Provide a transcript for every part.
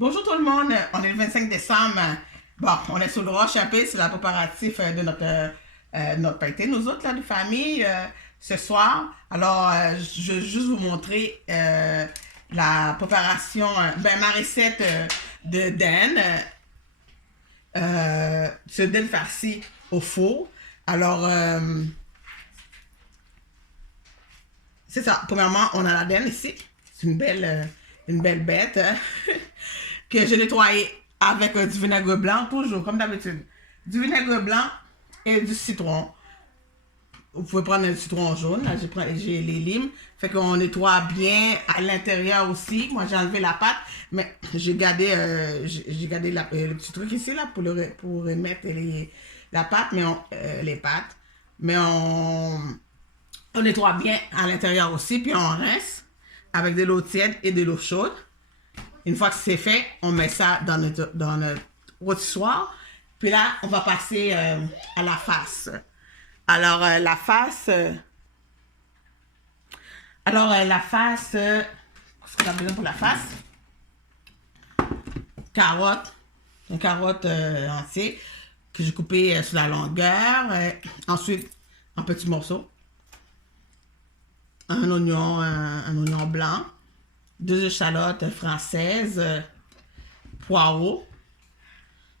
Bonjour tout le monde, on est le 25 décembre. Bon, on est sur le roche un peu, c'est la préparatif de notre party, nous autres là de famille ce soir. Alors, je vais juste vous montrer la préparation, ma recette de dinde, ce dinde farci au four. Alors, c'est ça. Premièrement, on a la dinde ici. C'est une belle bête que j'ai nettoyée avec du vinaigre blanc, toujours comme d'habitude. Du vinaigre blanc et du citron. Vous pouvez prendre un citron jaune. Là, j'ai les limes. Fait qu'on nettoie bien à l'intérieur aussi. Moi, j'ai enlevé la pâte, mais j'ai gardé le petit truc ici là pour remettre la pâte, mais les pâtes. Mais on nettoie bien à l'intérieur aussi, puis on rince avec de l'eau tiède et de l'eau chaude. Une fois que c'est fait, on met ça dans notre rôtissoire. Puis là, on va passer à la face. Alors, la face... qu'est-ce qu'on a besoin pour la face? Carotte. Une carotte entière que j'ai coupée sur la longueur. Ensuite, en petits morceaux. Un oignon blanc. 2 échalotes françaises. Poireaux.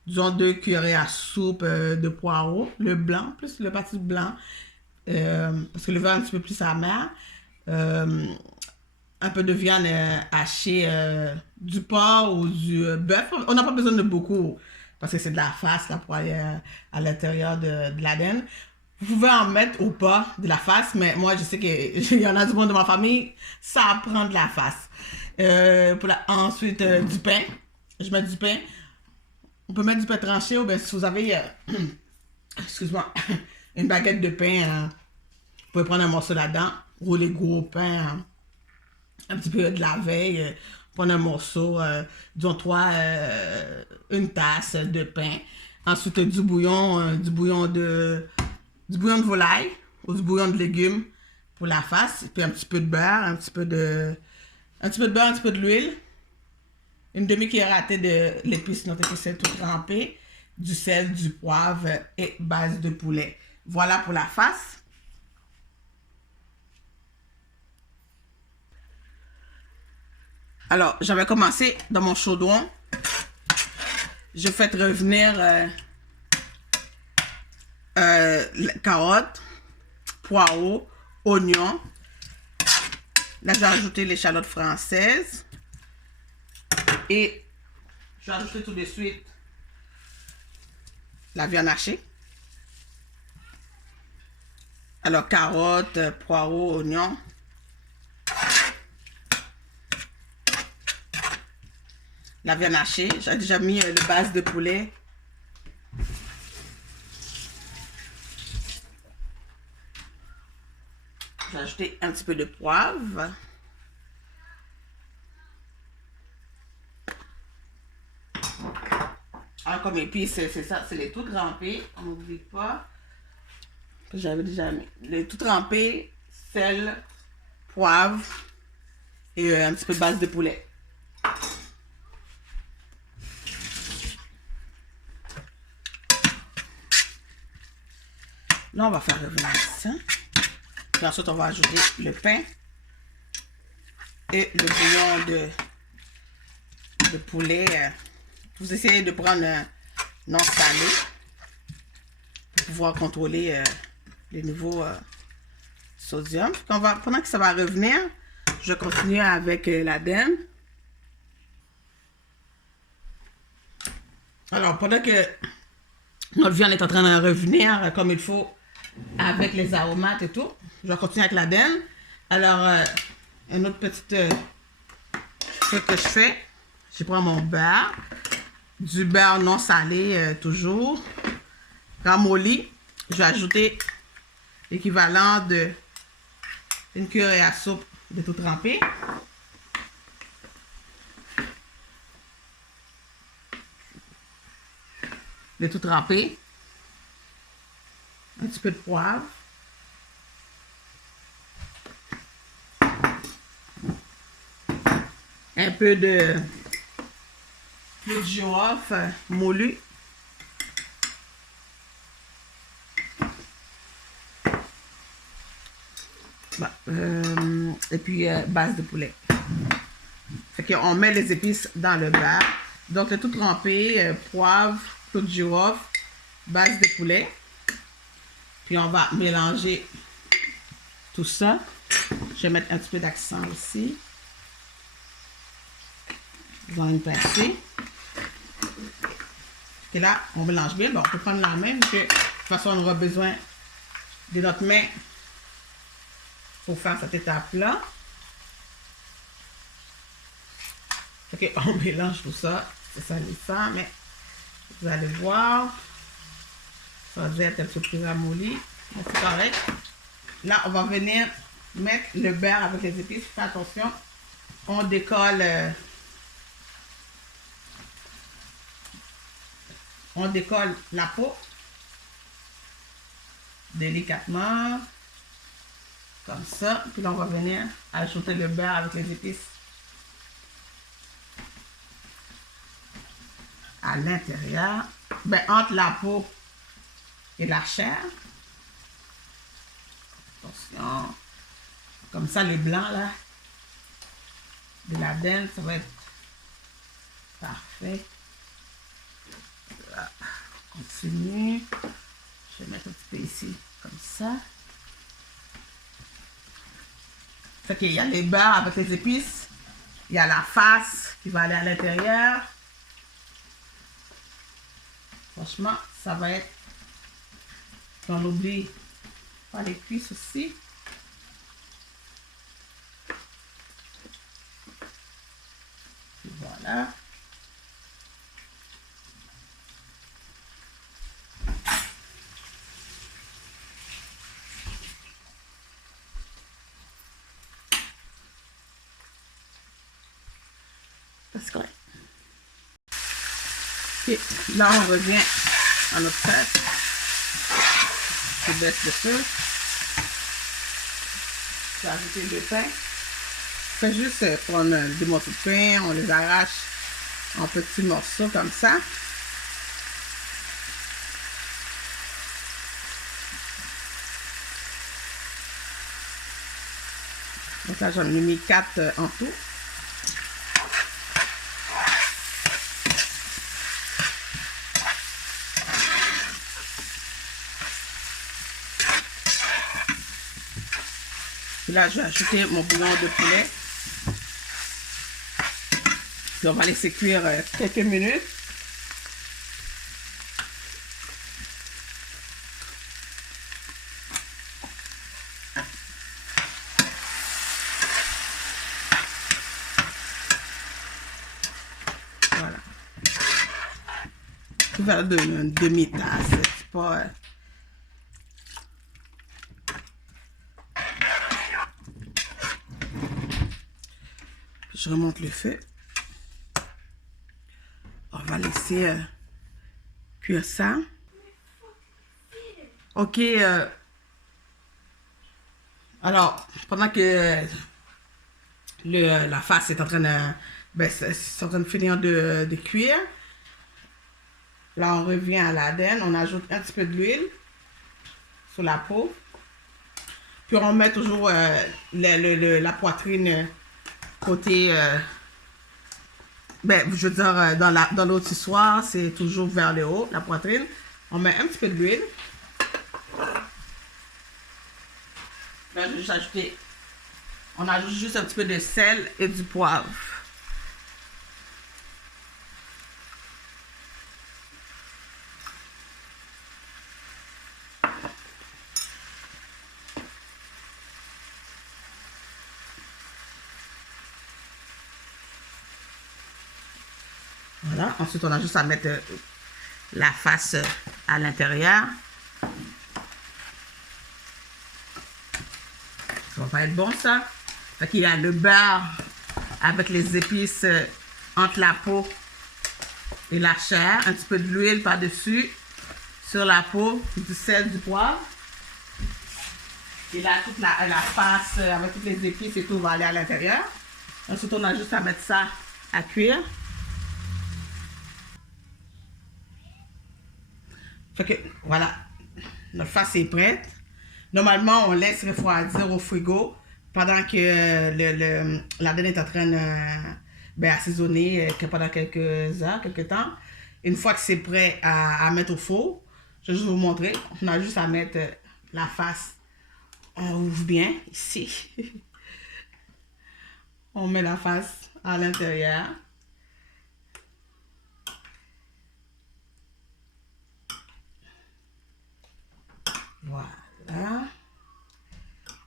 Disons 2 cuillerées à soupe de poireaux. Le blanc, plus le parti blanc. Parce que le vin est un petit peu plus amer. Un peu de viande hachée, du porc ou du bœuf. On n'a pas besoin de beaucoup parce que c'est de la face là, pour aller à l'intérieur de la dinde. Vous pouvez en mettre ou pas de la face, mais moi je sais qu'il y en a du monde de ma famille, ça prend de la face. Ensuite, du pain. Je mets du pain. On peut mettre du pain tranché ou bien si vous avez, excuse-moi, une baguette de pain, vous pouvez prendre un morceau là-dedans, rouler gros pain, un petit peu de la veille, prendre un morceau, disons une tasse de pain. Ensuite, du bouillon de volaille ou du bouillon de légumes pour la face, puis un petit peu de beurre, un petit peu de l'huile. Une demi-cuillère à thé de l'épice, notre épice tout trempé, du sel, du poivre et base de poulet. Voilà pour la face. Alors, j'avais commencé dans mon chaudron. Je fais revenir carottes, poireaux, oignons. Là, j'ai ajouté l'échalote française. Et je vais ajouter tout de suite la viande hachée. Alors, carottes, poireaux, oignons. La viande hachée. J'ai déjà mis le base de poulet. J'ai ajouté un petit peu de poivre. Alors, comme épices, c'est ça, c'est les tout trempés. On n'oublie pas. J'avais déjà mis les tout trempés, sel, poivre et un petit peu de base de poulet. Là, on va faire revenir ça. Puis ensuite, on va ajouter le pain et le bouillon de poulet. Vous essayez de prendre un non salé pour pouvoir contrôler les niveaux sodium. Pendant que ça va revenir, je vais continuer avec la dinde. Alors, pendant que notre viande est en train de revenir comme il faut avec les aromates et tout, je vais continuer avec la dinde. Alors, une autre petite truc que je fais, je prends mon beurre. Du beurre non salé, toujours. Ramolli. Je vais ajouter l'équivalent de une cuillerée à soupe de tout trempé. De tout trempé. Un petit peu de poivre. Un peu de clou de girofle moulu. Et puis base de poulet. Fait qu'on met les épices dans le beurre. Donc le tout trempé, poivre, clou de girofle, base de poulet. Puis on va mélanger tout ça. Je vais mettre un petit peu d'accent aussi. Dans une pincée. Et là, on mélange bien. Bon, on peut prendre la main, parce que de toute façon, on aura besoin de notre main pour faire cette étape-là. Ok, on mélange tout ça. C'est ça les ça, mais vous allez voir. Ça va être un petit peu plus ramolli. C'est correct. Là, on va venir mettre le beurre avec les épices. Faites attention. On décolle. On décolle la peau. Délicatement. Comme ça. Puis là, on va venir ajouter le beurre avec les épices à l'intérieur. Ben, entre la peau et la chair. Attention. Comme ça, les blancs, là, de la dinde, ça va être parfait. Voilà. On continue. Je vais mettre un petit peu ici, comme ça. Fait qu'il y a les beurres avec les épices. Il y a la face qui va aller à l'intérieur. Franchement, ça va être... On n'oublie pas les cuisses aussi. Et voilà. C'est correct. Et là, on revient à notre tête. Je baisse le feu. Je vais ajouter le pain. Je fais juste prendre des morceaux de pain, on les arrache en petits morceaux comme ça. Donc là, j'en ai mis 4 en tout. Puis là, je vais ajouter mon bouillon de poulet. Puis on va laisser cuire quelques minutes. Voilà. Un verre de demi-tasse. C'est pas... Je remonte le feu. On va laisser cuire ça. Ok. Alors, pendant que la face est en train de, c'est en train de finir de cuire, là on revient à la dinde. On ajoute un petit peu d'huile sur la peau. Puis on met toujours la poitrine côté, je veux dire, dans l'autre histoire, c'est toujours vers le haut, la poitrine. On met un petit peu d'huile. Là, je vais juste ajouter, on ajoute juste un petit peu de sel et du poivre. Voilà. Ensuite, on a juste à mettre la face à l'intérieur. Ça va pas être bon, ça. Fait qu'il y a le beurre avec les épices entre la peau et la chair. Un petit peu de l'huile par-dessus, sur la peau, du sel, du poivre. Et là, toute la face avec toutes les épices et tout va aller à l'intérieur. Ensuite, on a juste à mettre ça à cuire. Fait que, voilà, notre face est prête. Normalement, on laisse refroidir au frigo pendant que la dinde est en train de assaisonner pendant quelques heures, quelques temps. Une fois que c'est prêt à mettre au four, je vais juste vous montrer. On a juste à mettre la face. On ouvre bien ici. On met la face à l'intérieur. Voilà.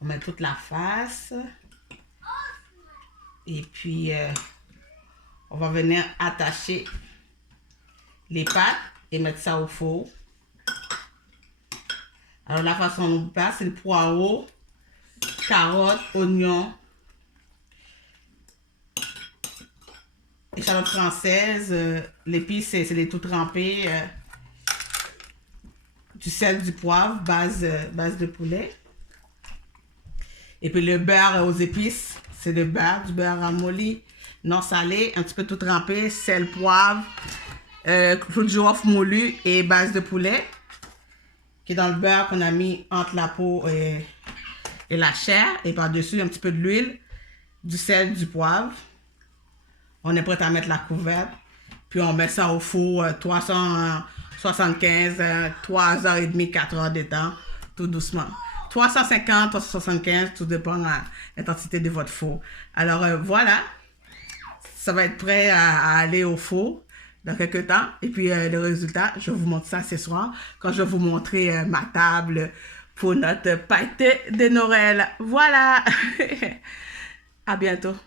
On met toute la face. Et puis, on va venir attacher les pâtes et mettre ça au four. Alors, la façon dont on passe, c'est le poireau, carottes, oignons, échalotes françaises. L'épice, c'est les tout trempés. Du sel, du poivre, base de poulet. Et puis le beurre aux épices, c'est du beurre ramolli, non salé, un petit peu tout trempé, sel, poivre, clou de girofle moulu et base de poulet, qui est dans le beurre qu'on a mis entre la peau et la chair. Et par-dessus, un petit peu de l'huile, du sel, du poivre. On est prêt à mettre la couverte. Puis on met ça au four, 375, 3h30, 4h de temps, tout doucement. 350, 375, tout dépend de l'intensité de votre four. Alors voilà, ça va être prêt à aller au four dans quelques temps. Et puis le résultat, je vous montre ça ce soir quand je vais vous montrer ma table pour notre pâté de Noël. Voilà, à bientôt.